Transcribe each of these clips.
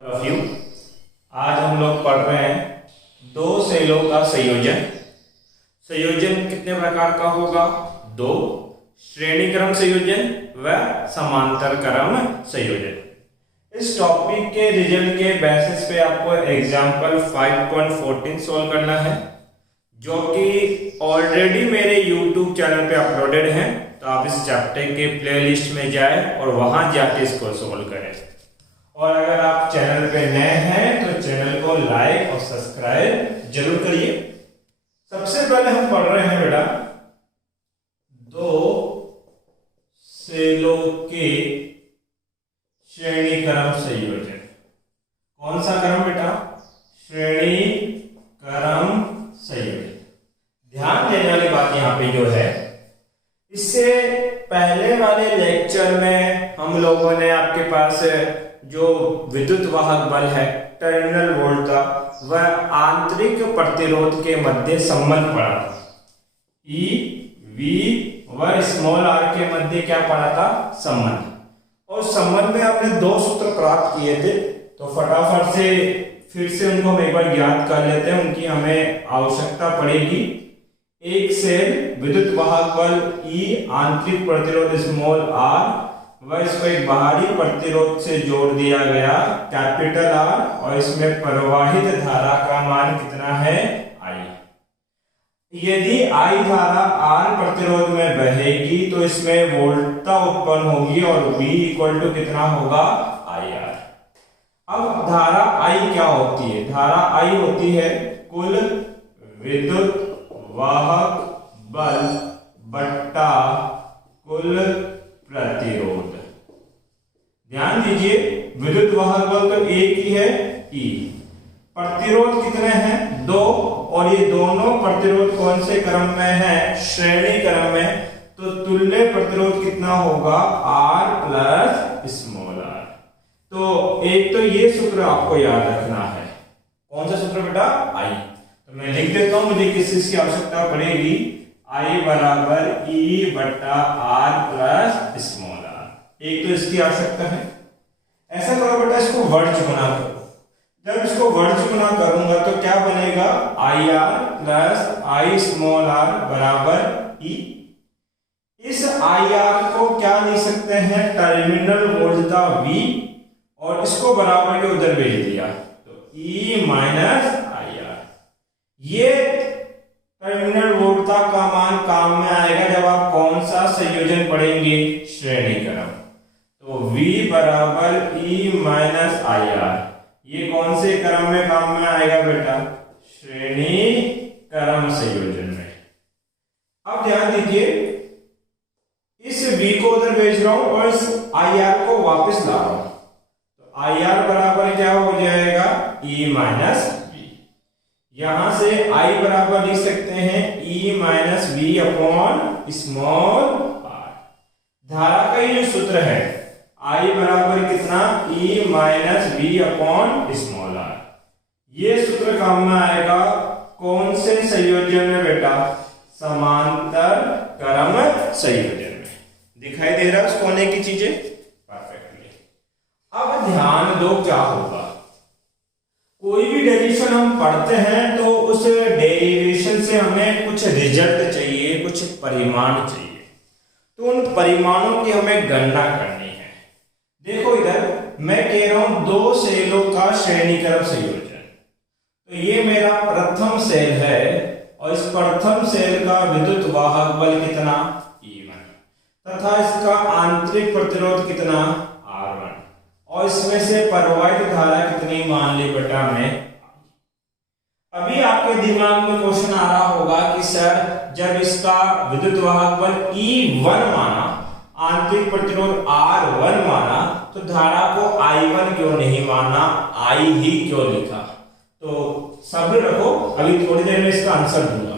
रफ्यू आज हम लोग पढ़ रहे हैं दो सेलों का संयोजन। संयोजन कितने प्रकार का होगा? दो, श्रेणी क्रम संयोजन व समांतर क्रम संयोजन। इस टॉपिक के रिजल्ट के बेसिस पे आपको एग्जाम्पल 5.14 सॉल्व करना है, जो कि ऑलरेडी मेरे YouTube चैनल पे अपलोडेड है। तो आप इस चैप्टर के प्लेलिस्ट में जाएं और वहां जाके इसको सॉल्व करें। और अगर आप चैनल पे नए हैं तो चैनल को लाइक और सब्सक्राइब जरूर करिए। सबसे पहले हम पढ़ रहे हैं बेटा दो सेलों के श्रेणी क्रम संयोजन। कौन सा क्रम बेटा? श्रेणी क्रम संयोजन। ध्यान देने वाली बात यहाँ पे जो है, इससे पहले वाले लेक्चर में हम लोगों ने आपके पास जो विद्युत वाहक बल है, टर्मिनल वोल्टता व आंतरिक प्रतिरोध के मध्य संबंध पढ़ा था। ई वी व स्मॉल आर के मध्य क्या पढ़ा था? संबंध। और संबंध में हमने दो सूत्र प्राप्त किए थे, तो फटाफट से फिर से उनको हम एक बार ज्ञात कर लेते हैं। उनकी हमें आवश्यकता पड़ेगी। एक सेल विद्युत वाहक बल ई, आंतरिक प्रतिरोध स्मॉल आर व इसको एक बाहरी प्रतिरोध से जोड़ दिया गया कैपिटल आर, और इसमें प्रवाहित धारा का मान कितना है? आई। यदि आई धारा आर प्रतिरोध में बहेगी तो इसमें वोल्टता उत्पन्न होगी और V इक्वल टू कितना होगा? I R. अब धारा आई क्या होती है? धारा आई होती है कुल विद्युत वाहक बल बट्टा कुल प्रतिरोध। ध्यान दीजिए, विद्युत वाहक बल तो एक ही है E, प्रतिरोध कितने हैं? दो, और ये दोनों प्रतिरोध कौन से क्रम में है? श्रेणी क्रम में। तो तुल्य प्रतिरोध कितना होगा? R plus small r। तो एक तो ये सूत्र आपको याद रखना है। कौन सा सूत्र बेटा? I। तो मैं लिख देता हूं, मुझे किस चीज की आवश्यकता पड़ेगी? I बराबर E बट्टा R प्लस स्मॉल r। एक तो इसकी आवश्यकता है। ऐसा करो बेटा, इसको वर्ज गुना करो। जब इसको वर्ज गुना करूंगा तो क्या बनेगा? I R plus I small R बराबर ई। इस आई आर को क्या लिख सकते हैं? टर्मिनल वोल्टता V, और इसको बराबर के उधर भेज दिया तो E माइनस आई आर। ये टर्मिनल वोल्टता का मान काम में आएगा जब आप कौन सा संयोजन पढ़ेंगे? श्रेणी क्रम। तो V बराबर E माइनस आई आर, ये कौन से क्रम में काम में आएगा बेटा? श्रेणी क्रम संयोजन में। अब ध्यान दीजिए, इस V को उधर भेज रहा हूं और इस IR को वापस ला रहा हूं। तो IR बराबर क्या हो जाएगा? E minus V। यहां से I बराबर लिख सकते हैं E minus V upon small r। धारा का ये जो सूत्र है, I बराबर कितना? E minus V upon small r। ये सूत्र काम में आएगा कौन से संयोजन में बेटा? समांतर क्रम संयोजन में। दिखाई दे रहा है उस कोने की चीजें परफेक्टली। अब ध्यान दो, क्या होगा? कोई भी डेरिवेशन हम पढ़ते हैं तो उस डेरिवेशन से हमें कुछ रिजल्ट चाहिए, कुछ परिमाण चाहिए। तो उन परिमाणों की हमें गणना करनी है। देखो इधर मैं कह रहा हूं दो सेलों का श्रेणी क्रम संयोजन। तो ये मेरा प्रथम सेल है और इस प्रथम सेल का विद्युत वाहक बल कितना? E1, तथा इसका आंतरिक प्रतिरोध कितना? R1, और इसमें से प्रवाहित धारा कितनी मान ली बेटा मैं? अभी आपके दिमाग में क्वेश्चन आ रहा होगा कि सर जब इसका विद्युत वाहक बल E1 माना, आंतरिक प्रतिरोध R1 माना, तो धारा को I1 क्यों नहीं माना? I ही क्यों लिखा? तो सब्र रखो, अभी थोड़ी देर में इसका आंसर दूंगा।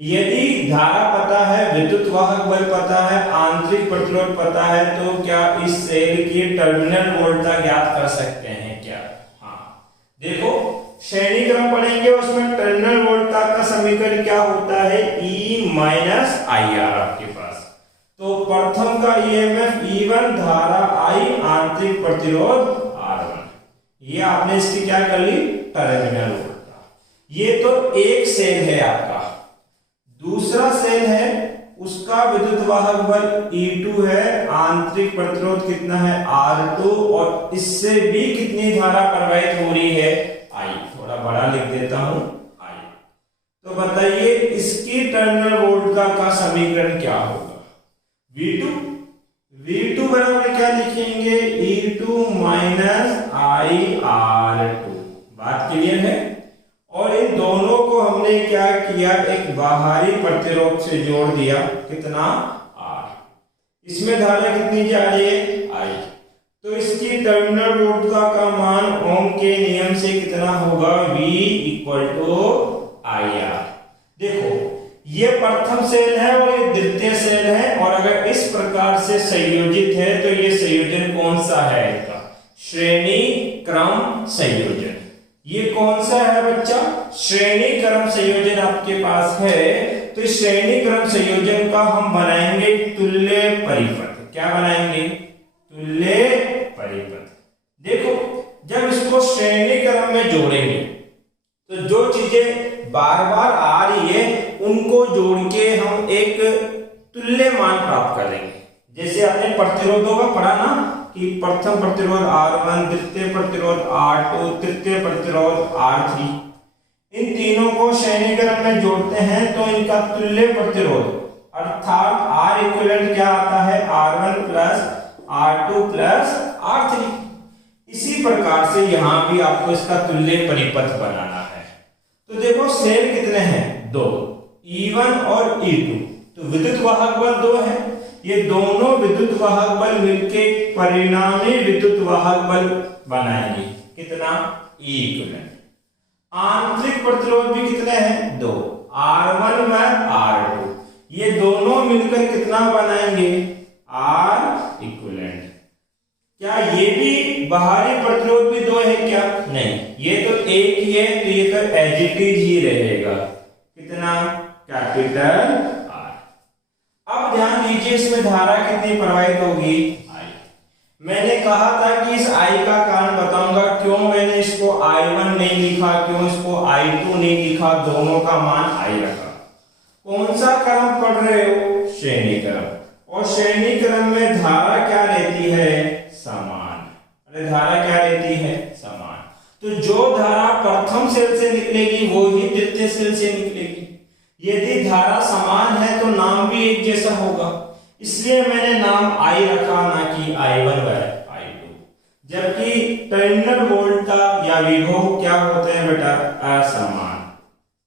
यदि धारा पता है, विद्युत वाहक बल पता है, आंतरिक प्रतिरोध पता है, तो क्या इस सेल की टर्मिनल वोल्टता ज्ञात कर सकते हैं क्या? हाँ, देखो श्रेणी क्रम पढ़ेंगे, उसमें टर्मिनल वोल्टता का समीकरण क्या होता है? E माइनस आई आर आपके पास। तो प्रथम का EMF E1, धारा I, आंतरिक प्रतिरोध R1। ये आपने इसकी क्या कर ली, टर्मिनल वोल्टा। ये तो एक सेल है आपका। दूसरा सेल है, उसका विद्युत वाहक बल E2 है, आंतरिक प्रतिरोध कितना है R2, और इससे भी कितनी धारा प्रवाहित हो रही है I। थोड़ा बड़ा लिख देता हूं I। तो बताइए इसकी टर्मिनल वोल्टा का समीकरण क्या होगा, V2 बराबर क्या लिखेंगे, E2 माइनस IR2। बात क्लियर है। और इन दोनों को हमने क्या किया, एक बाहरी प्रतिरोध से जोड़ दिया, कितना R। इसमें धारा कितनी जा रही है I। तो इसकी टर्मिनल वोल्टा का मान ओम के नियम से कितना होगा, V इक्वल टू IR। देखो ये प्रथम सेल है और ये द्वितीय सेल है, और अगर इस प्रकार से संयोजित है तो ये संयोजन कौन सा है, इसका श्रेणी क्रम संयोजन। ये कौन सा है बच्चा, श्रेणी क्रम संयोजन आपके पास है। तो इस श्रेणी क्रम संयोजन का हम बनाएंगे तुल्य परिपथ। क्या बनाएंगे, तुल्य परिपथ। देखो जब इसको श्रेणी क्रम में जोड़ेंगे तो जो चीजें बार बार आ रही है उनको जोड़ के हम एक तुल्य मान प्राप्त करेंगे। जैसे आपने प्रतिरोधों का पढ़ा ना कि प्रथम प्रतिरोध R1, द्वितीय प्रतिरोध R2, तृतीय प्रतिरोध R3। इन तीनों को श्रेणी क्रम में जोड़ते हैं तो इनका तुल्य प्रतिरोध अर्थात R इक्विवेलेंट क्या आता है, R1 plus R2 plus R3। इसी प्रकार से यहां भी आपको इसका तुल्य परिपथ बनाना है। तो देखो सेल कितने हैं, दो, E1 और E2। तो विद्युत वाहक बल 2 है। ये दोनों विद्युत वाहक बल मिलके परिणामी विद्युत वाहक बल बनाएंगे, कितना, E इक्विवेलेंट। आंतरिक प्रतिरोध भी कितने हैं, 2, R1 व R2। ये दोनों मिलकर कितना बनाएंगे, R इक्विवेलेंट। क्या ये भी बाहरी प्रतिरोध भी 2 है क्या, नहीं, ये तो एक ही है, तो ये तो एज इट इज ही रहेगा, कितना, कैपिटल R। अब ध्यान दीजिए इसमें धारा कितनी प्रवाहित होगी, I। मैंने कहा था कि इस I का कारण बताऊंगा, क्यों मैंने इसको I1 नहीं लिखा, क्यों इसको I2 नहीं लिखा, दोनों का मान I रखा। कौन सा क्रम पढ़ रहे हो, श्रेणी क्रम। और श्रेणी क्रम में धारा क्या रहती है, समान। अरे धारा क्या रहती है, समान। तो जो धारा प्रथम सेल से निकलेगी वो ही द्वितीय सेल से निकलेगी। यदि धारा समान है तो नाम भी एक जैसा होगा, इसलिए मैंने नाम I रखा, ना कि I1 व I2। जबकि टर्मिनल वोल्टा या विभव क्या होते हैं बेटा, असमान।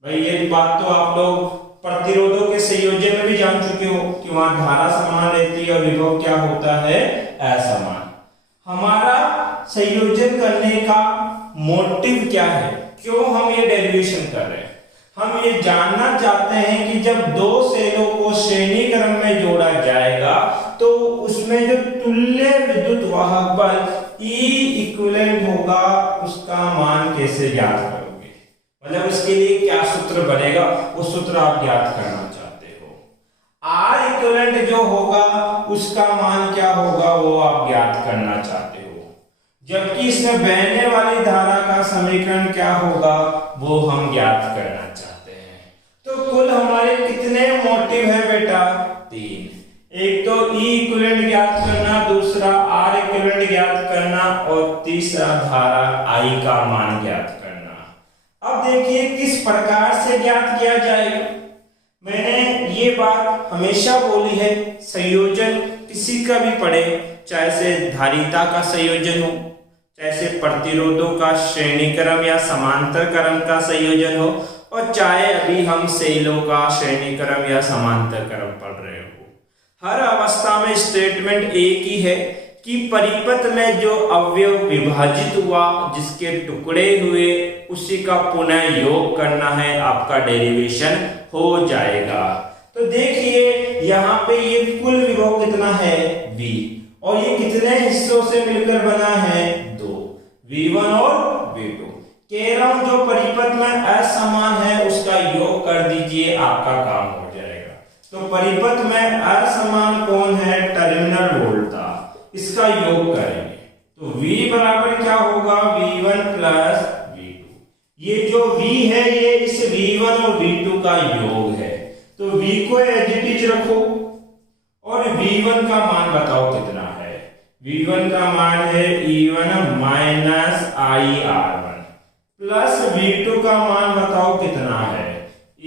भाई ये बात तो आप लोग प्रतिरोधों के संयोजन में भी जान चुके हो कि वहां धारा समान रहती है और विभव क्या होता है, असमान। हमारा संयोजन करने का मोटिव क्या है, क्यों हम ये डेरिवेशन कर रहे हैं, हम ये जानना चाहते हैं कि जब दो सेलों को श्रेणी क्रम में जोड़ा जाएगा तो उसमें जो तुल्य विद्युत वाहक बल E इक्विवेलेंट होगा उसका मान कैसे ज्ञात करोगे, मतलब उसके लिए क्या सूत्र बनेगा, वो सूत्र आप ज्ञात करना चाहते हो। R इक्विवेलेंट जो होगा उसका मान क्या होगा वो आप ज्ञात करना चाहते हो, जबकि इसमें बहने वाली धारा का समीकरण क्या होगा वो हम ज्ञात करना चाहते हैं। तो कुल हमारे कितने मोटिव है बेटा, 3। एक तो E इक्विवेलेंट ज्ञात करना, दूसरा R इक्विवेलेंट ज्ञात करना, और तीसरा धारा I का मान ज्ञात करना। अब देखिए किस प्रकार से ज्ञात किया जाएगा। मैंने ये बात हमेशा बोली है, संयोजन किसी का भी पढ़े, चाहे से धारिता का संयोजन हो, चाहे से प्रतिरोधों का श्रेणी क्रम या समांतर क्रम का संयोजन हो, और चाहे अभी हम सेलों का श्रेणी क्रम या समांतर क्रम पढ़ रहे हो, हर अवस्था में स्टेटमेंट एक ही है कि परिपथ में जो अवयव विभाजित हुआ, जिसके टुकड़े हुए, उसी का पुनः योग करना है, आपका डेरिवेशन हो जाएगा। तो देखिए यहाँ पे ये कुल विभव कितना है, V, और ये कितने हिस्सों से मिलकर बना है, 2, V1 और V2। कह रहा हूं जो परिपथ में असमान है उसका योग कर दीजिए, आपका काम हो जाएगा। तो परिपथ में असमान कौन है, टर्मिनल वोल्टा, इसका योग करेंगे तो V बराबर क्या होगा, V1 प्लस V2। ये जो V है ये इस V1 और V2 का योग है, तो V को एज इट इज रखो और V1 का मान बताओ कितना है। V1 का मान है E1 minus IR1 plus V2 का मान बताओ कितना है,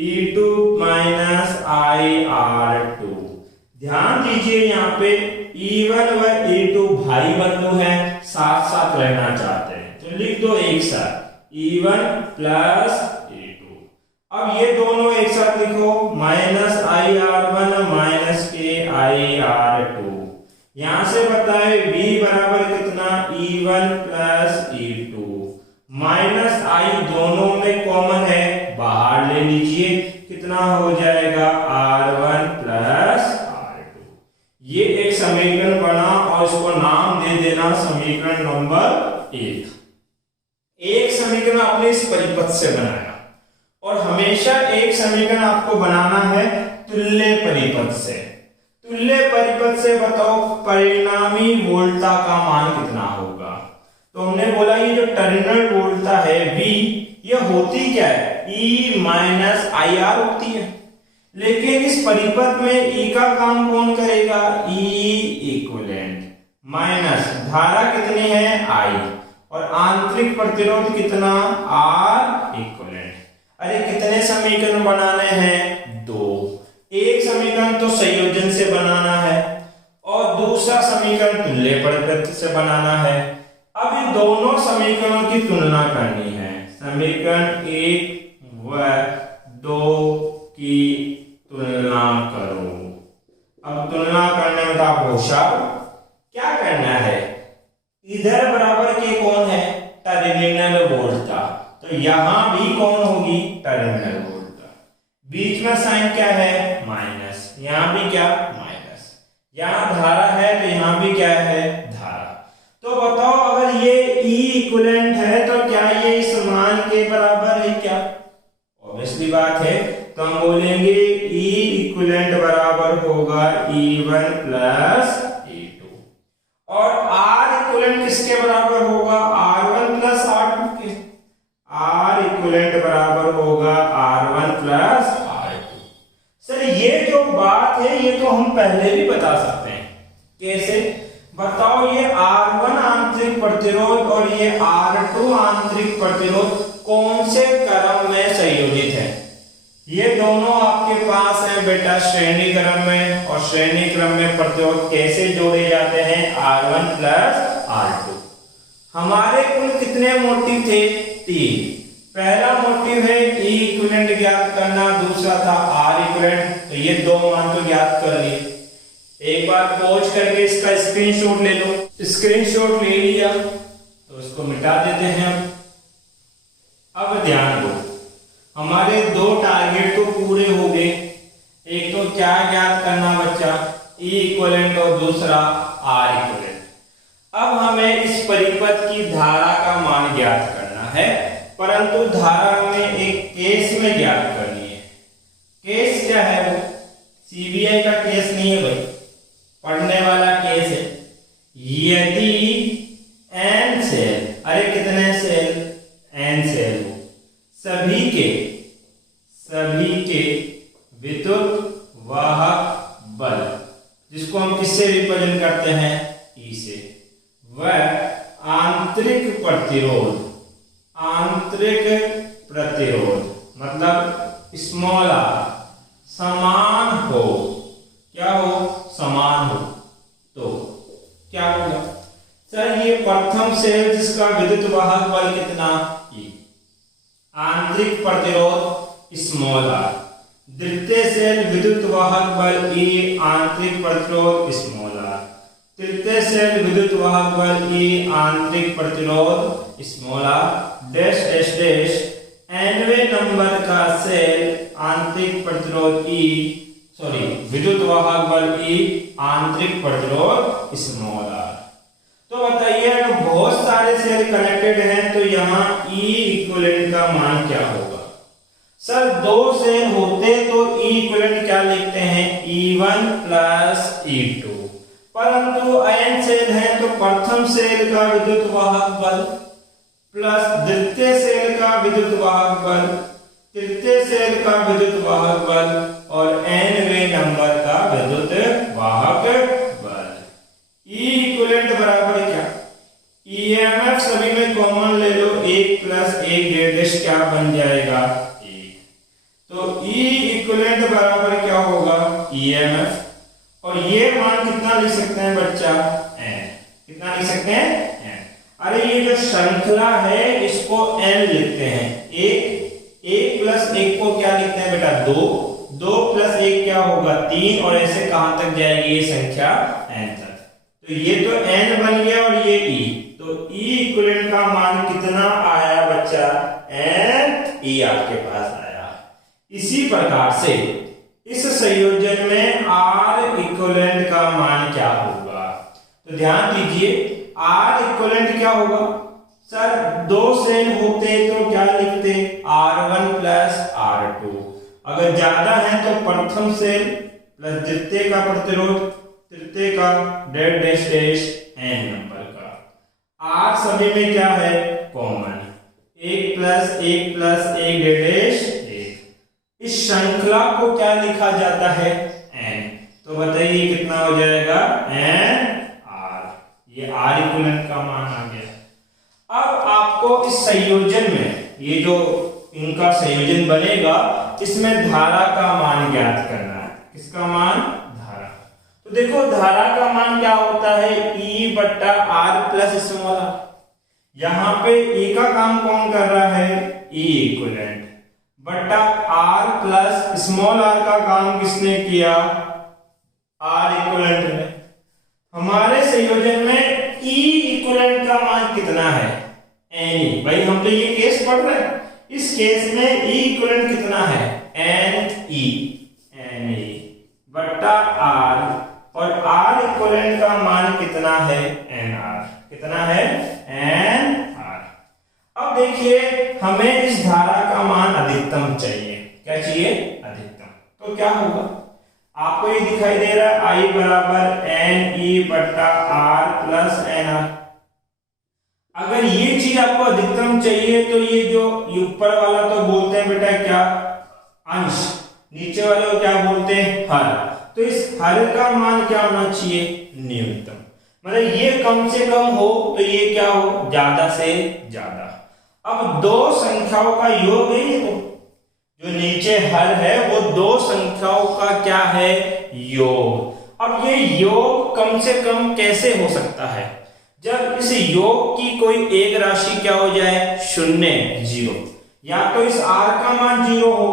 E2 माइनस IR2। ध्यान दीजिए यहाँ पे E1 व E2 भाई बंधु हैं, साथ साथ रहना चाहते हैं, तो लिख दो एक साथ E1 प्लस E2। अब ये दोनों एक साथ लिखो, माइनस IR1 माइनस के IR2। यहां से बताए V बराबर कितना, E1 plus E2 minus I दोनों में कॉमन है, बाहर ले लीजिए, कितना हो जाएगा R1 प्लस R2। ये एक समीकरण बना और इसको नाम दे देना समीकरण नंबर 1। एक समीकरण आपने इस परिपथ से बनाया और हमेशा एक समीकरण आपको बनाना है तुल्य परिपथ से। तुल्य परिपथ से बताओ परिणामी वोल्टता का मान कितना होगा। तो हमने बोला ये जो टर्मिनल वोल्टता है V, ये होती क्या है, E माइनस IR होती है, लेकिन इस परिपथ में E का काम कौन करेगा, E इक्विवेलेंट माइनस धारा कितनी है I और आंतरिक प्रतिरोध कितना R इक्विवेलेंट। अरे कितने समीकरण बनाने हैं, 2। एक समीकरण तो संयोजन से बनाना है और दूसरा समीकरण तुल्य परिपथ से बनाना है। अब इन दोनों समीकरणों की तुलना करनी है, समीकरण 1 व 2 की तुलना करो। अब तुलना करने में आप होशियार, क्या करना है, इधर बराबर के कौन है, टर्मिनल वोल्टता, तो यहां भी कौन होगी, टर्मिनल वोल्टता। बीच में साइन क्या है, माइनस, यहां भी क्या, माइनस। यहां धारा है तो यहां भी क्या है, धारा। तो बताओ अगर ये E इक्विवेलेंट है तो क्या ये इस मान के बराबर है क्या, ऑब्वियसली बात है। तो हम बोलेंगे E इक्विवेलेंट बराबर होगा E1 प्लस E2 और R इक्विवेलेंट किसके बराबर होगा, R1 प्लस R2 के। R इक्विवेलेंट बराबर होगा R1 प्लस R2। सर ये जो बात है ये तो हम पहले भी बता सकते हैं, कैसे बताओ, ये R1 आंतरिक प्रतिरोध और ये R2 आंतरिक प्रतिरोध कौन से क्रम में संयोजित है। ये दोनों आपके पास है बेटा श्रेणी क्रम में, और श्रेणी क्रम में प्रतिरोध कैसे जोड़े जाते हैं, R1 प्लस R2। हमारे कुल कितने मोटिव थे, 3। पहला मोटिव है E इक्विवेलेंट ज्ञात करना, दूसरा था R इक्विवेलेंट। तो ये दो मान तो ज्ञात कर लिए। एक बार पॉज करके इसका स्क्रीनशॉट ले लो। स्क्रीनशॉट ले लिया तो इसको मिटा देते हैं। अब ध्यान दो, हमारे 2 टारगेट तो पूरे हो गए। एक तो क्या ज्ञात करना बच्चा, E इक्विवेलेंट और दूसरा R इक्विवेलेंट। अब हमें इस परिपथ की धारा का मान ज्ञात करना है, परंतु धारा हमें एक केस में ज्ञात करनी है। केस क्या है, वो CBI का केस नहीं है भाई, पढ़ने वाला केस है। यदि n सेल, अरे कितने सेल, n सेल हो, सभी के विद्युत वाहक बल, जिसको हम किससे रिप्रेजेंट करते हैं, E से, वह आंतरिक प्रतिरोध मतलब स्मॉल r समान हो, क्या हो, समान हो, तो क्या होगा सर, ये प्रथम सेल जिसका विद्युत वाहक बल कितना, E, आंतरिक प्रतिरोध स्मॉल r, द्वितीय सेल विद्युत वाहक बल E, आंतरिक प्रतिरोध स्मॉल r, तृतीय सेल विद्युत वाहक बल E, आंतरिक प्रतिरोध small r, dash dash dash, nवे नंबर का सेल आंतरिक प्रतिरोध विद्युत वाहक बल E, आंतरिक प्रतिरोध स्मॉल r। तो बताइए अगर बहुत सारे सेल कनेक्टेड हैं तो यहाँ E इक्विवेलेंट का मान क्या होगा। सर 2 सेल होते तो E इक्विवेलेंट क्या लिखते हैं, E1 प्लस E2, परंतु n सेल है तो प्रथम सेल का विद्युत वाहक बल प्लस द्वितीय सेल का विद्युत वाहक बल, तृतीय सेल का विद्युत वाहक बल और nवें नंबर का विद्युत वाहक बल। E इक्विवेलेंट बराबर क्या? EMF सभी में कॉमन ले लो, 1 प्लस 1 डेश क्या बन जाएगा 1। तो E इक्विवेलेंट बराबर क्या होगा EMF, और ये मान कितना लिख सकते हैं बच्चा n, कितना लिख सकते हैं n। अरे ये जो श्रृंखला है इसको n लिखते हैं, 1 प्लस 1 को क्या लिखते हैं बेटा 2 प्लस 1 क्या होगा 3, और ऐसे कहां तक जाएगी ये संख्या n तक। तो ये तो n बन गया और ये E, तो E इक्विवेलेंट का मान कितना आया बच्चा n, E आपके पास आया। इसी प्रकार से इस संयोजन में R इक्विवेलेंट का मान क्या होगा? तो ध्यान दीजिए R इक्विवेलेंट क्या होगा सर, 2 सेल होते तो क्या लिखते R1 प्लस R2, अगर ज्यादा है तो प्रथम सेल प्लस द्वितीय का प्रतिरोध, तृतीय का dead dash dash n number का। R सभी में क्या है common, 1 plus 1 plus 1 dead dash 1। इस श्रृंखला को क्या लिखा जाता है n, तो बताइए कितना हो जाएगा n R, ये R इक्विवेलेंट का मान आ गया। अब आपको इस संयोजन में, ये जो इनका संयोजन बनेगा इसमें धारा का मान ज्ञात करना है। किसका मान? धारा। तो देखो धारा का मान क्या होता है E बट्टा R प्लस स्मॉल r। यहाँ पे E का काम कौन कर रहा है E इक्विवेलेंट, बट्टा R प्लस स्मॉल r का काम किसने किया R इक्विवेलेंट ने। हमारे संयोजन में E इक्विवेलेंट का मान कितना है Ne, भाई हम तो ये केस पढ़ रहे हैं, इस केस में E इक्विवेलेंट कितना है Ne बट्टा R, और R इक्विवेलेंट का मान कितना है Nr, कितना है Nr। अब देखिए हमें इस धारा का मान अधिकतम चाहिए, क्या चाहिए अधिकतम। तो क्या होगा, आपको ये दिखाई दे रहा है I बराबर Ne बट्टा R प्लस Nr। अगर ये चीज आपको अधिकतम चाहिए तो ये जो ऊपर वाला तो बोलते हैं बेटा क्या अंश, नीचे वाले को क्या बोलते हैं हर। तो इस हर का मान क्या होना चाहिए न्यूनतम, मतलब ये कम से कम हो तो ये क्या हो ज्यादा से ज्यादा। अब दो संख्याओं का योग है ये, तो जो नीचे हर है वो दो संख्याओं का क्या है योग। अब ये योग कम से कम कैसे हो सकता है, जब इस योग की कोई एक राशि क्या हो जाए शून्य जीरो, या तो इस r का मान जीरो हो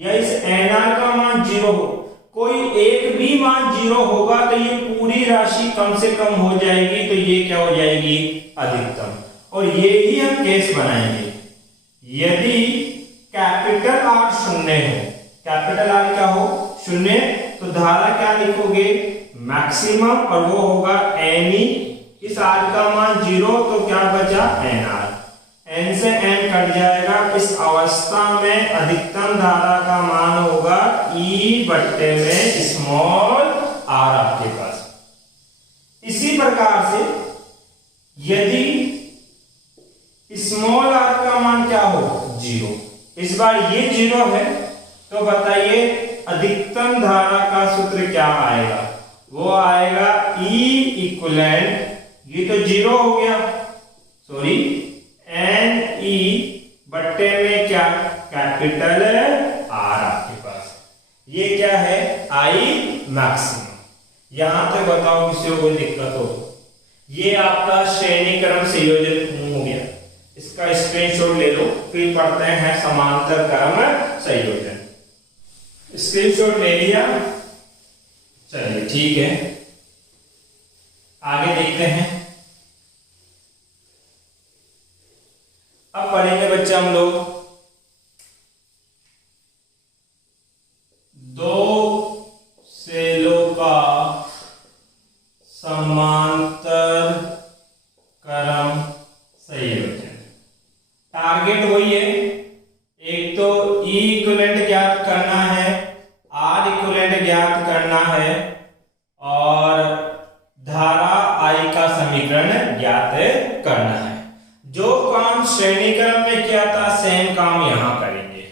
या इस nr का मान जीरो हो, कोई एक भी मान जीरो होगा तो ये पूरी राशि कम से कम हो जाएगी, तो ये क्या हो जाएगी अधिकतम। और ये ही हम केस बनाएंगे यदि कैपिटल R शून्य हो, कैपिटल R क्या हो शून्य, तो धारा क्या लिखोगे मैक्सिमम, और वो होगा Ne। इस R का मान जीरो तो क्या बचा Nr, N से N कट जाएगा। इस अवस्था में अधिकतम धारा का मान होगा E बट्टे में स्मॉल r आपके पास। इसी प्रकार से यदि स्मॉल r का मान क्या हो जीरो, इस बार ये जीरो है, तो बताइए अधिकतम धारा का सूत्र क्या आएगा, वो आएगा E इक्विवेलेंट, ये तो जीरो हो गया सॉरी Ne बट्टे में क्या कैपिटल R आपके पास, ये क्या है I मैक्सिमम। यहां तक बताओ किसी को कोई दिक्कत हो, ये आपका श्रेणी क्रम संयोजन हो गया, इसका स्क्रीनशॉट ले लो, फिर पढ़ते हैं समांतर क्रम संयोजन। स्क्रीनशॉट ले लिया, चलिए ठीक है आगे देखते हैं। अब पढ़ेंगे बच्चे हम लोग दो सेलों का समांतर क्रम संयोजन। टारगेट वही है, एक तो E इक्विवेलेंट ज्ञात करना है, R इक्विवेलेंट ज्ञात करना है, और क्रम में क्या था, सेम काम यहां करेंगे,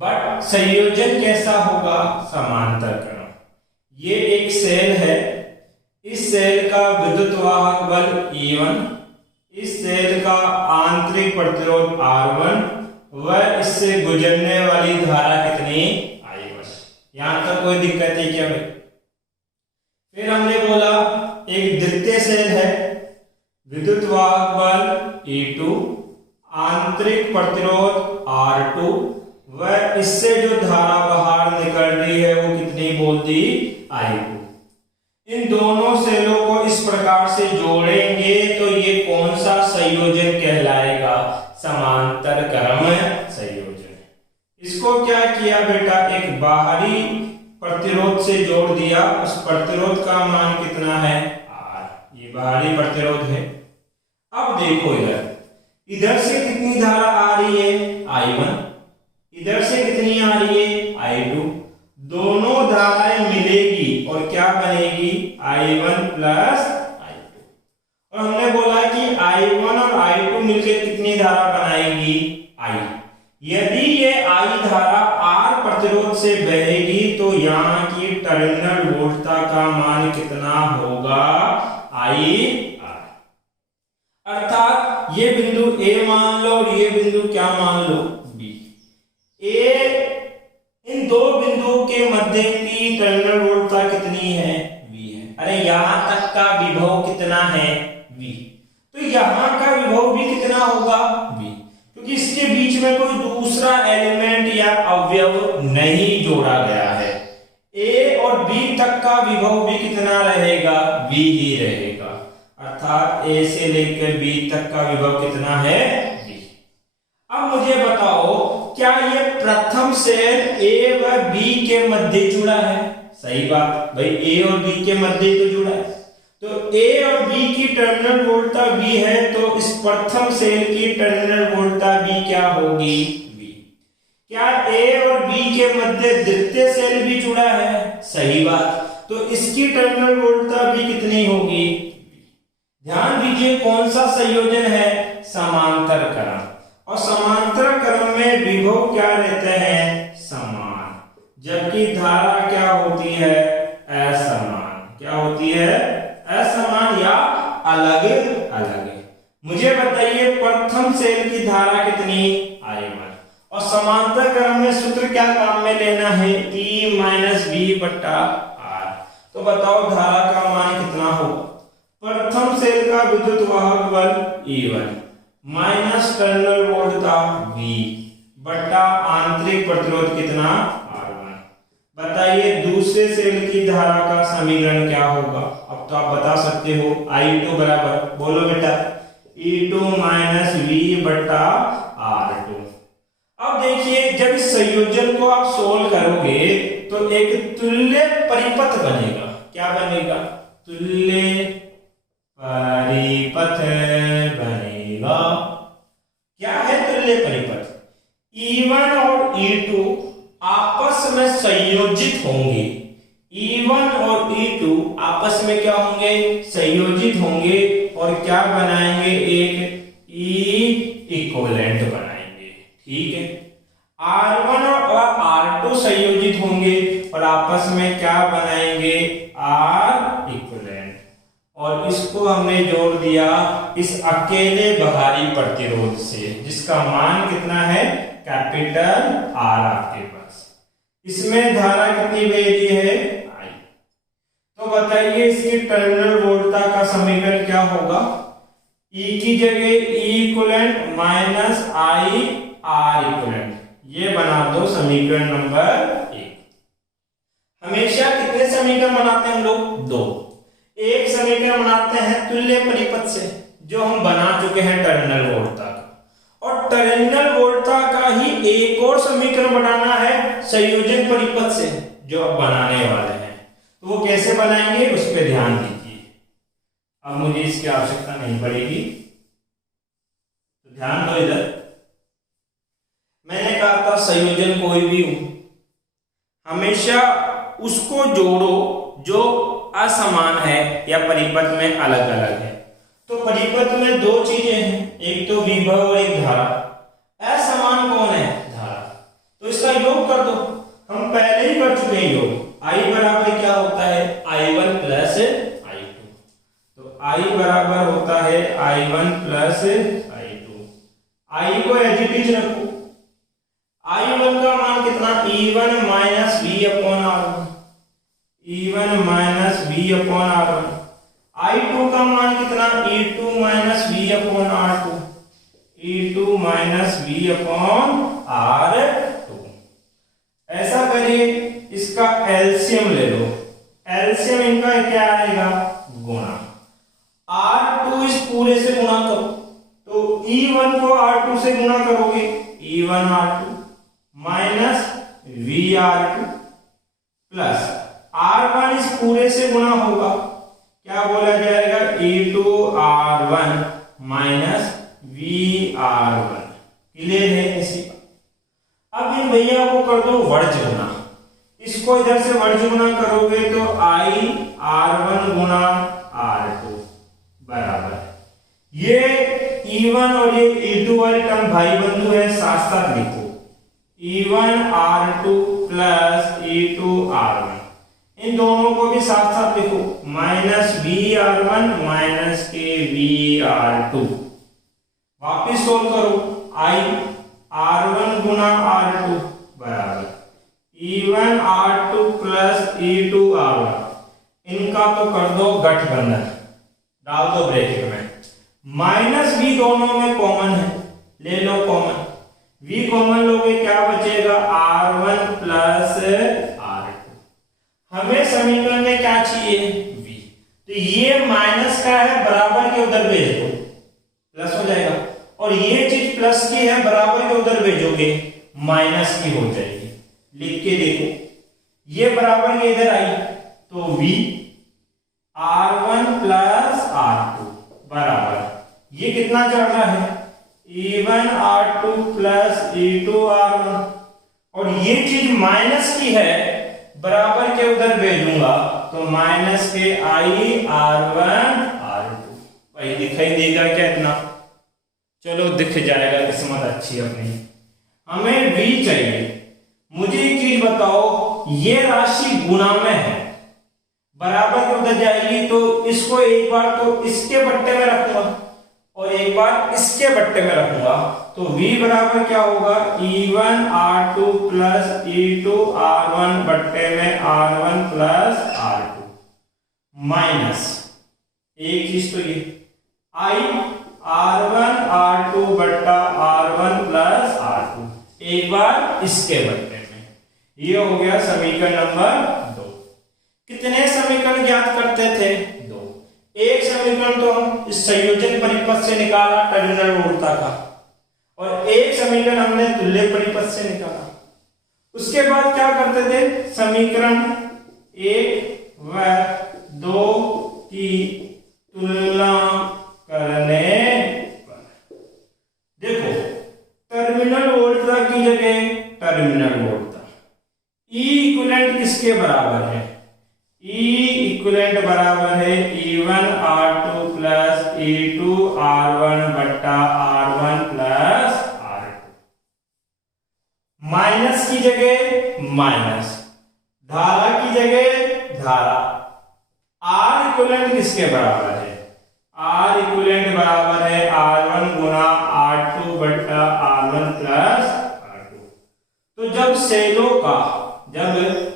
बट संयोजन कैसा होगा, समांतर क्रम। ये एक सेल है, इस सेल का विद्युत वाहक बल E1, इस सेल का आंतरिक प्रतिरोध R1 व इससे गुजरने वाली धारा कितनी, I1। यहां तक कोई दिक्कत है क्या भाई? फिर हमने बोला एक द्वितीय सेल है, विद्युत वाहक बल E2, आंतरिक प्रतिरोध R2 व इससे जो धारा बाहर निकल रही है वो कितनी बोल दी, I2। इन दोनों सेलों को इस प्रकार से जोड़ेंगे तो ये कौन सा संयोजन कहलाएगा, समांतर क्रम संयोजन। इसको क्या किया बेटा, एक बाहरी प्रतिरोध से जोड़ दिया, उस प्रतिरोध का मान कितना है, R। ये बाहरी प्रतिरोध है। अब देखो इधर से कितनी धारा आ रही है, I1, इधर से कितनी आ रही है, I2। दोनों धाराएं मिलेगी और क्या बनेगी, I1 प्लस I2। और हमने बोला कि I1 और I2 मिलकर कितनी धारा बनाएगी, I। यदि ये I धारा R प्रतिरोध से बहेगी तो यहाँ की टर्मिनल वोल्टता का मान कितना होगा, IR। अर्थात ये बिंदु A मान लो और ये बिंदु क्या मान लो, B। इन दो बिंदुओं के मध्य की टर्मिनल वोल्टता कितनी है, V है। अरे यहां तक का विभव कितना है, V। तो यहां का विभव भी कितना होगा, V, क्योंकि इसके बीच में कोई दूसरा एलिमेंट या अवयव नहीं जोड़ा गया है। A और B तक का विभव भी कितना रहेगा, V ही रहेगा। अर्थात A से लेकर B तक का विभव कितना है, V। अब मुझे बताओ क्या ये प्रथम सेल A व B के मध्य जुड़ा है, सही बात भाई, A और B के मध्य तो जुड़ा है। तो A और B की टर्मिनल वोल्टता V है, तो इस प्रथम सेल की टर्मिनल वोल्टता V क्या होगी, V। क्या A और B के मध्य द्वितीय सेल भी जुड़ा है, सही बात, तो इसकी टर्मिनल वोल्टता भी कितनी होगी, ध्यान दीजिए कौन सा संयोजन है, समांतर क्रम। और समांतर क्रम में विभव क्या रहते हैं, समान, जबकि धारा क्या होती है, असमान। क्या होती है, असमान या अलग अलग। मुझे बताइए प्रथम सेल की धारा कितनी, I1। और समांतर क्रम में सूत्र क्या काम में लेना है, E माइनस B बट्टा R। तो बताओ धारा का मान कितना होगा, प्रथम सेल का विद्युत वाहक बल E1 माइनस टर्मिनल वोल्टता V बट्टा आंतरिक प्रतिरोध कितना, R1। बताइए दूसरे सेल की धारा का समीकरण क्या होगा। अब तो आप बता सकते हो, I2 बराबर, बोलो बेटा, E2 माइनस V बट्टा R2। अब देखिए जब इस संयोजन को आप सोल्व करोगे तो एक तुल्य परिपथ बनेगा। क्या बनेगा, तुल्य परिपथ बनेगा। क्या है तुल्य परिपथ, E1 और E2 आपस में संयोजित होंगे। E1 और E2 आपस में क्या होंगे, संयोजित होंगे और क्या बनाएंगे, एक E इक्विवेलेंट बनाएंगे। ठीक है, R1 और R2 संयोजित होंगे और आपस में क्या बनाएंगे, R इक्विवेलेंट। और इसको हमने जोड़ दिया इस अकेले बाहरी प्रतिरोध से, जिसका मान कितना है, कैपिटल R आपके पास। इसमें धारा कितनी बह रही है, I। तो बताइए इसकी टर्मिनल वोल्टता का समीकरण क्या होगा, E की जगह E equivalent minus I R equivalent. ये बना दो समीकरण नंबर 1। हमेशा कितने समीकरण बनाते हैं हम लोग, 2। एक समीकरण बनाते हैं तुल्य परिपथ से, जो हम बना चुके हैं टर्मिनल वोल्टता का, और टर्मिनल वोल्टता का ही एक और समीकरण बनाना है संयोजन परिपथ से, जो अब बनाने वाले हैं। तो वो कैसे बनाएंगे उस पर ध्यान दीजिए। अब मुझे इसकी आवश्यकता नहीं पड़ेगी, तो ध्यान दो इधर। मैंने कहा था संयोजन कोई भी हो, हमेशा उसको जोड़ो जो असमान है या परिपथ में अलग अलग है। तो परिपथ में दो चीजें हैं, एक तो विभव और एक धारा। I1 plus I2। I को एज इट इज रखो। I1 का मान कितना, E1 minus V upon R1, E1 minus V upon R1। I2 का मान कितना, E2 minus V upon R2, E2 minus V upon R2। ऐसा करिए, इसका एलसीएम ले लो। एलसीएम इनका क्या आएगा, गुणा। R2 इस पूरे से गुणा करो, तो E1 को R2 से गुणा करोगे, E1 R2 minus V R2 plus R1 इस पूरे से गुणा होगा, क्या बोला जाएगा, E2 R1 minus V R1। Clear है इसी का। अब इन भैया को कर दो वर्ज गुणा। इसको इधर से वर्ज गुणा करोगे तो I R1 गुणा R2 बराबर, ये E1 और ये E2 वाली टर्म भाई बंधु है, साथ साथ लिखो, E1 R2 plus E2 R1, इन दोनों को भी साथ साथ लिखो, माइनस V R1 माइनस के V R2। वापिस सोल्व करो, I R1 गुणा R2 बराबर E1 R2 plus E2 R1। इनका तो कर दो गठबंधन, डाल दो ब्रैकेट में, माइनस V दोनों में कॉमन है, ले लो कॉमन, V कॉमन लोगे क्या बचेगा, R1 प्लस R2। हमें समीकरण में क्या चाहिए, V, तो ये माइनस का है, बराबर के उधर भेज दो, प्लस हो जाएगा, और ये चीज प्लस की है, बराबर के उधर भेजोगे माइनस की हो जाएगी। लिख के देखो, ये बराबर के इधर आई तो V R1 प्लस R2 बराबर, ये कितना चल रहा है, E1 R2 plus E2 R1, और ये चीज माइनस की है, बराबर के उधर भेजूंगा तो माइनस के I R1 R2। भाई दिखाई देगा क्या इतना, चलो दिख जाएगा, किस्मत अच्छी अपनी। हमें V चाहिए। मुझे एक चीज बताओ, ये राशि गुणा में है, बराबर के उधर जाएगी तो इसको एक बार तो इसके बट्टे में रखूंगा और एक बार इसके बट्टे में रखूंगा, तो V बराबर क्या होगा, E1 R2 plus E2 R1 बट्टे में R1 प्लस R2 माइनस एक चीज तो ये I R1 R2 बट्टा R1 प्लस R2, एक बार इसके बट्टे में। ये हो गया समीकरण नंबर 2। कितने समीकरण ज्ञात करते थे, 2। एक समीकरण तो हम इस संयोजन परिपथ से निकाला टर्मिनल ऊर्जा का, और एक समीकरण हमने तुल्य परिपथ से निकाला। उसके बाद क्या करते थे, समीकरण 1 व 2 की तुलना करने पर, देखो टर्मिनल वोल्टा की जगह टर्मिनल वोल्टा, E इक्विवेलेंट किसके बराबर है, E इक्विवेलेंट बराबर है E1 R2 plus E2 R1 बट्टा R1 प्लस R2। माइनस की जगह माइनस, धारा की जगह धारा। R इक्विवेलेंट किसके बराबर है, R इक्विवेलेंट बराबर है R1 गुणा R2 बट्टा R1 प्लस R2। तो जब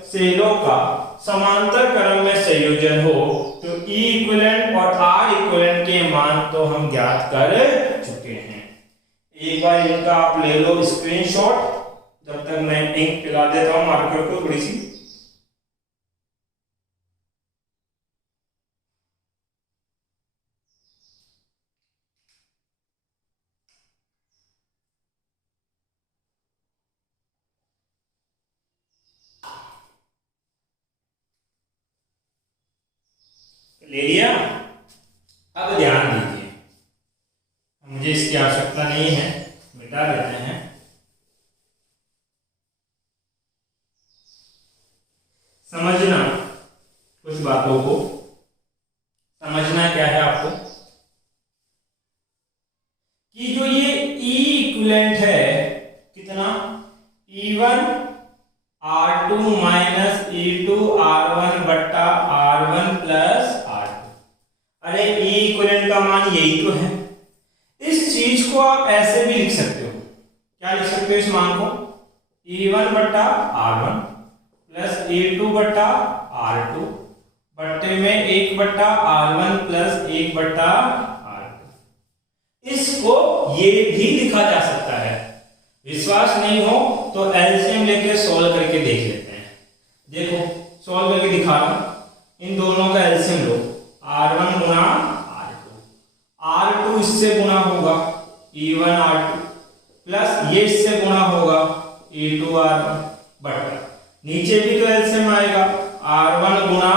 सेलों का समांतर क्रम में संयोजन हो तो E इक्विवेलेंट और R इक्विवेलेंट के मान तो हम ज्ञात कर चुके हैं। एक बार इनका आप ले लो स्क्रीनशॉट, जब तक मैं इंक पिला देता हूं मार्कर को थोड़ी सी। ले लिया। अब ध्यान दीजिए, मुझे इसकी आवश्यकता नहीं है, मिटा देते हैं। समझना कुछ बातों को, समझना क्या है आपको कि जो ये E इक्विवेलेंट है कितना, E1 R2 minus E2 R1 बट्टा R1 प्लस R2। अरे E इक्विवेलेंट का मान यही तो है, इस चीज को आप ऐसे भी लिख सकते हो, क्या लिख सकते हो इस मान को, E1 बट्टा R1 प्लस E2 बट्टा R2 बट्टे में 1 बट्टा R1 प्लस 1 बट्टा R2। इसको ये भी लिखा जा सकता है। विश्वास नहीं हो तो एलसीएम लेके सोल्व करके देख लेते हैं। देखो सोल्व करके दिखा रहा हूं, इन दोनों का एलसीएम लो, R1 गुना R2 इससे गुना होगा E1 R2 प्लस ये इससे गुना होगा E2 R1 बट्टा नीचे भी तो एलसीएम आएगा R1 गुना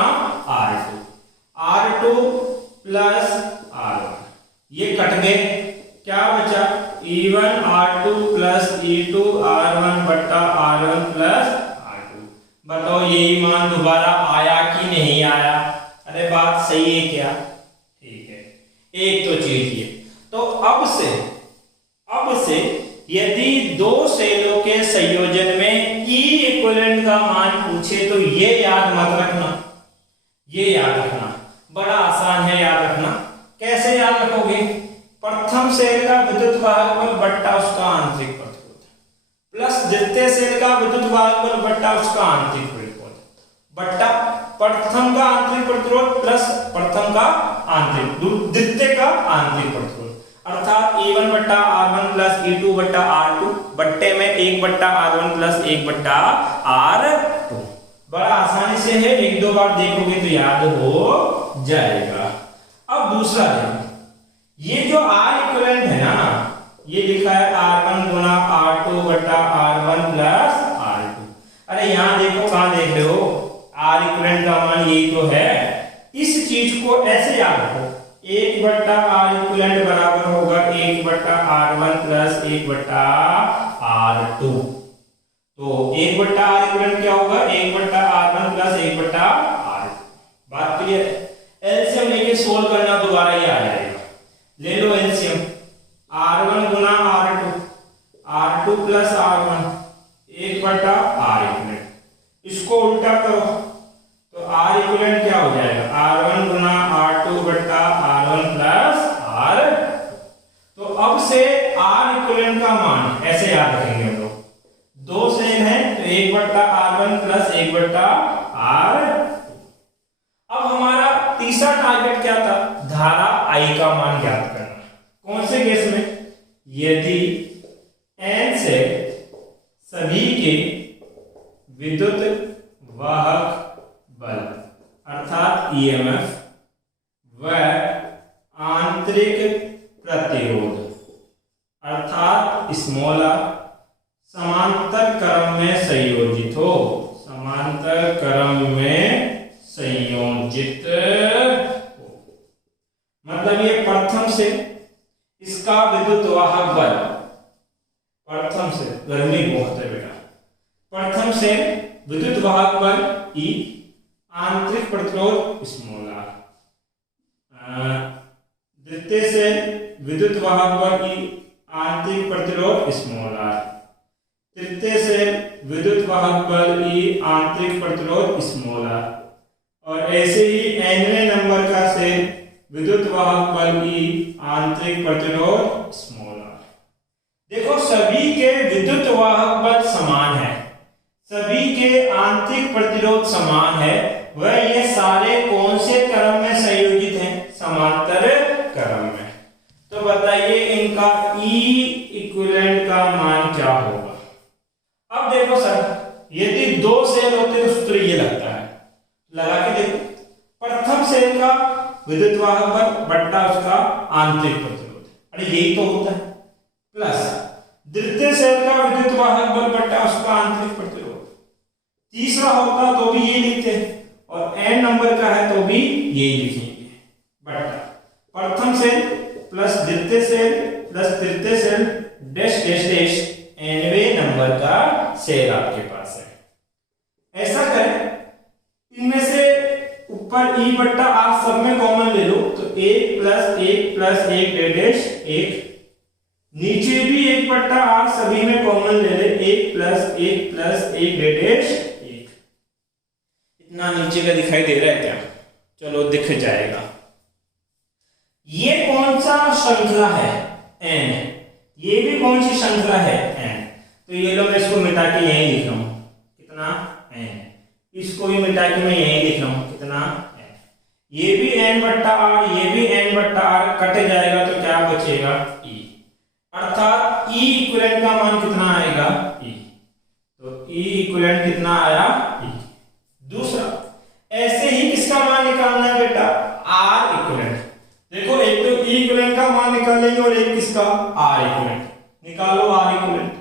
R2 प्लस R1, ये कट गए, क्या बचा E1 R2 plus E2 R1 बट्टा R1 प्लस R2। बताओ यही मान दोबारा आया कि नहीं आया? अरे बात सही है क्या? ठीक है, एक तो चीज ये। तो अब से यदि दो सेलों के संयोजन में E इक्विवेलेंट का मान पूछे तो ये याद मत रखना, ये याद रखना, बड़ा आसान है याद रखना। कैसे याद रखोगे? प्रथम सेल का विद्युत वाहक बल बट्टा उसका आंतरिक प्रतिरोध प्लस द्वितीय सेल का विद्युत वाहक बल बट्टा उसका आंतरिक प्रतिरोध बट्टा प्रथम का आंतरिक प्रतिरोध प्लस प्रथम का द्वितीय का आंतरिक प्रतिरोध, अर्थात E1 बट्टा R1 प्लस E2 बट्टा R2 बट्टे में 1 बट्टा R1 प्लस 1 बट्टा R2। बड़ा आसानी से है, एक दो बार देखोगे तो याद हो जाएगा। अब दूसरा देखो, ये जो R इक्विवेलेंट है ना, ये लिखा है R1 गुना R2 बट्टा R1 प्लस R2। अरे यहां देखो, कहां देख रहे हो? R इक्विवेलेंट का मान यही तो है। इस चीज को ऐसे याद रखो, 1 बट्टा R इक्विवेलेंट बराबर होगा 1 बट्टा R1 प्लस 1 बट्टा R2। तो 1 बट्टा R इक्विवेलेंट क्या होगा? 1 बट्टा R1 प्लस 1 बट्टा R2। बात क्लियर है? एलसीएम लेके सोल्व करना, दोबारा ये आ जाएगा। ले लो एलसीएम, R1 गुना R2 प्लस R1 1 बट्टा R इक्विवेलेंट, इसको उल्टा करो तो R इक्विवेलेंट क्या हो जाएगा? R1 गुना R2 बट्टा R1 प्लस R। तो अब से R इक्विवेलेंट का मान ऐसे याद रखेंगे हम लोग, दो सेल है तो 1 बट्टा R1 प्लस 1 बट्टा R। अब हमारा तीसरा टारगेट क्या था? धारा I का मान ज्ञात करना। कौन से केस में? यदि N से सभी के विद्युत वाहक बल अर्थात EMF व आंतरिक प्रतिरोध अर्थात स्मॉल r समांतर क्रम में संयोजित हो, समांतर क्रम में संयोजित हो। मतलब ये प्रथम से इसका विद्युत वाहक बल, प्रथम से, गर्मी बहुत है बेटा, प्रथम से विद्युत वाहक बल E, आंतरिक प्रतिरोध स्मॉल r, द्वितीय से विद्युत वाहक बल E, आंतरिक प्रतिरोध स्मॉल r, तृतीय से विद्युत वाहक बल E, आंतरिक प्रतिरोध स्मॉल r, और ऐसे ही nवें नंबर का से विद्युत वाहक बल E, आंतरिक प्रतिरोध स्मॉल r। देखो सभी के विद्युत वाहक बल समान है, सभी के आंतरिक प्रतिरोध समान है, वह ये सारे कौन से क्रम में संयोजित हैं? समांतर क्रम में। तो बताइए इनका E इक्विवेलेंट का मान क्या होगा? अब देखो सर, यदि दो सेल होते तो सूत्र ये लगता है, लगा के देखो, प्रथम सेल का विद्युत वाहक बल बट्टा उसका आंतरिक प्रतिरोध, अरे यही तो होता है, प्लस द्वितीय सेल का विद्युत वाहक बल बट्टा उसका आंतरिक प्रतिरोध, तीसरा होता तो भी ये लिखते, और n नंबर का है तो भी यही लिखेंगे, बट्टा प्रथम सेल प्लस द्वितीय सेल प्लस तृतीय सेल डैश डैश डैश nवें नंबर का सेल आपके पास है। ऐसा करें, इनमें से ऊपर E बट्टा R सब में कॉमन ले लो तो 1 प्लस 1 प्लस 1 डैश 1, नीचे भी 1 बट्टा R सभी में कॉमन ले ले, 1 प्लस 1 प्लस 1 डैश 1। इतना नीचे का दिखाई दे रहा है क्या? चलो दिख जाएगा। ये कौन सा श्रृंखला है? एन, ये भी कौन सी श्रृंखला है, एन। तो ये लो मैं इसको मिटा के यहीं लिख रहा हूं, कितना, एन। इसको भी मिटा के मैं यहीं लिख रहा हूं, कितना, एन। ये भी एन बट्टा आर, ये भी एन बट्टा आर, कट जाएगा तो क्या बचेगा, ई। अर्थात ई इक्विवेलेंट का मान कितना आएगा, ई। तो ई इक्विवेलेंट कितना आया, ई। दूसरा, ऐसे ही किसका मान निकालना है बेटा, आर इक्विवेलेंट। देखो एक तो ई इक्विवेलेंट का मान निकालेंगे और एक किसका, आर इक्विवेलेंट। निकालो आर इक्विवेलेंट,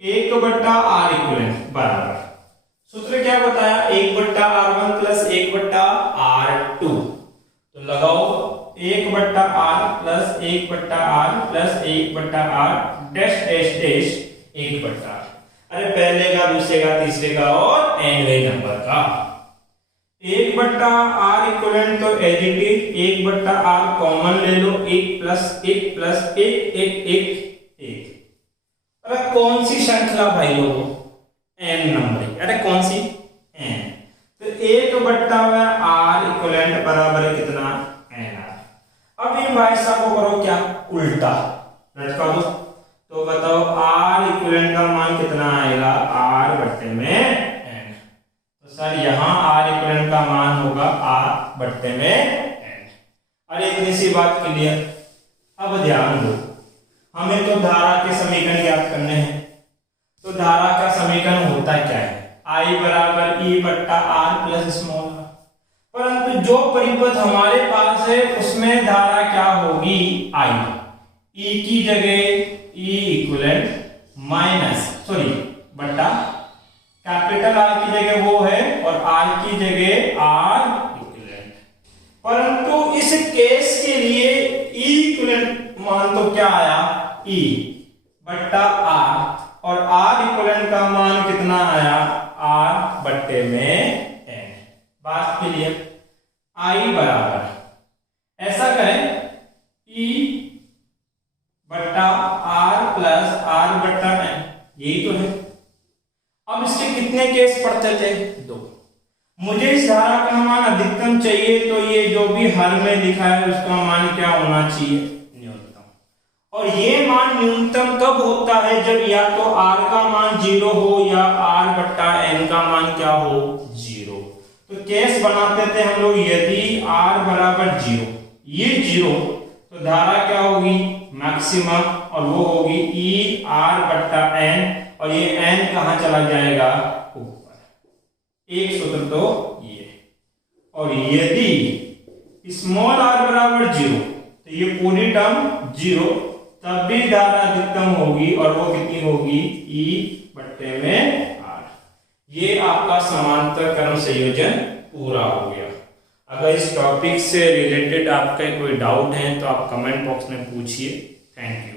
1 बट्टा आर इक्विवेलेंट बराबर, सूत्र क्या बताया, 1 बट्टा R1 प्लस 1 बट्टा R2। तो लगाओ 1 बट्टा R प्लस 1 बट्टा R प्लस 1 बट्टा R डैश डैश डैश 1 बट्टा। अरे पहले का, दूसरे का, तीसरे का और एनवे नंबर का। 1 बट्टा R इक्विवेलेंट तो एज इट इज 1 बट्टा R कॉमन ले लो, 1 प्लस 1 प्लस 1 1 1 1। अरे कौन सी श्रृंखला भाई लोगों, एन नंबर। अरे कौन सी, एन। तो 1 बट्टा आर इक्विवेलेंट बराबर कितना, एन आर। अब इन भाई साहब को करो क्या, उल्टा लटका दो। तो बताओ आर इक्विवेलेंट का मान कितना आएगा, आर बट्टे में एन। तो सर यहां आर इक्विवेलेंट का मान होगा आर बट्टे में एन। अरे इतनी सी बात क्लियर। अब ध्यान दो, हमें तो धारा के समीकरण ज्ञात करने हैं। तो धारा का समीकरण होता क्या है, I बराबर E बट्टा R प्लस स्मॉल r। परंतु जो परिपथ हमारे पास है उसमें धारा क्या होगी, I। E की जगह E इक्विवेलेंट माइनस बट्टा कैपिटल R की जगह वो है और R की जगह R इक्विवेलेंट। परंतु इस केस के लिए E इक्विवेलेंट मान तो क्या आया, E बट्टा R, और R इक्विवेलेंट का मान कितना आया, R बट्टे में N। बात क्लियर। I बराबर ऐसा करें, E बट्टा R प्लस R बट्टा N, यही तो है। अब इसके कितने केस पढ़ते थे, 2। मुझे इस धारा का मान अधिकतम चाहिए, तो ये जो भी हर में लिखा है उसका मान क्या होना चाहिए, न्यूनतम। और ये मान न्यूनतम कब होता है, जब या तो R का मान 0 हो या R बट्टा N का मान क्या हो, 0। तो केस बनाते थे हम लोग, यदि R बराबर 0, ये 0, तो धारा क्या होगी, मैक्सिमम, और वो होगी E R बट्टा N, और ये N कहां चला जाएगा, ऊपर। एक सूत्र तो ये। और यदि स्मॉल r बराबर 0, तो ये पूरी टर्म 0, तब भी धारा अधिकतम होगी, और वो कितनी होगी, E बट्टे में R। ये आपका समांतर क्रम संयोजन पूरा हो गया। अगर इस टॉपिक से रिलेटेड आपका कोई डाउट है तो आप कमेंट बॉक्स में पूछिए। Thank you.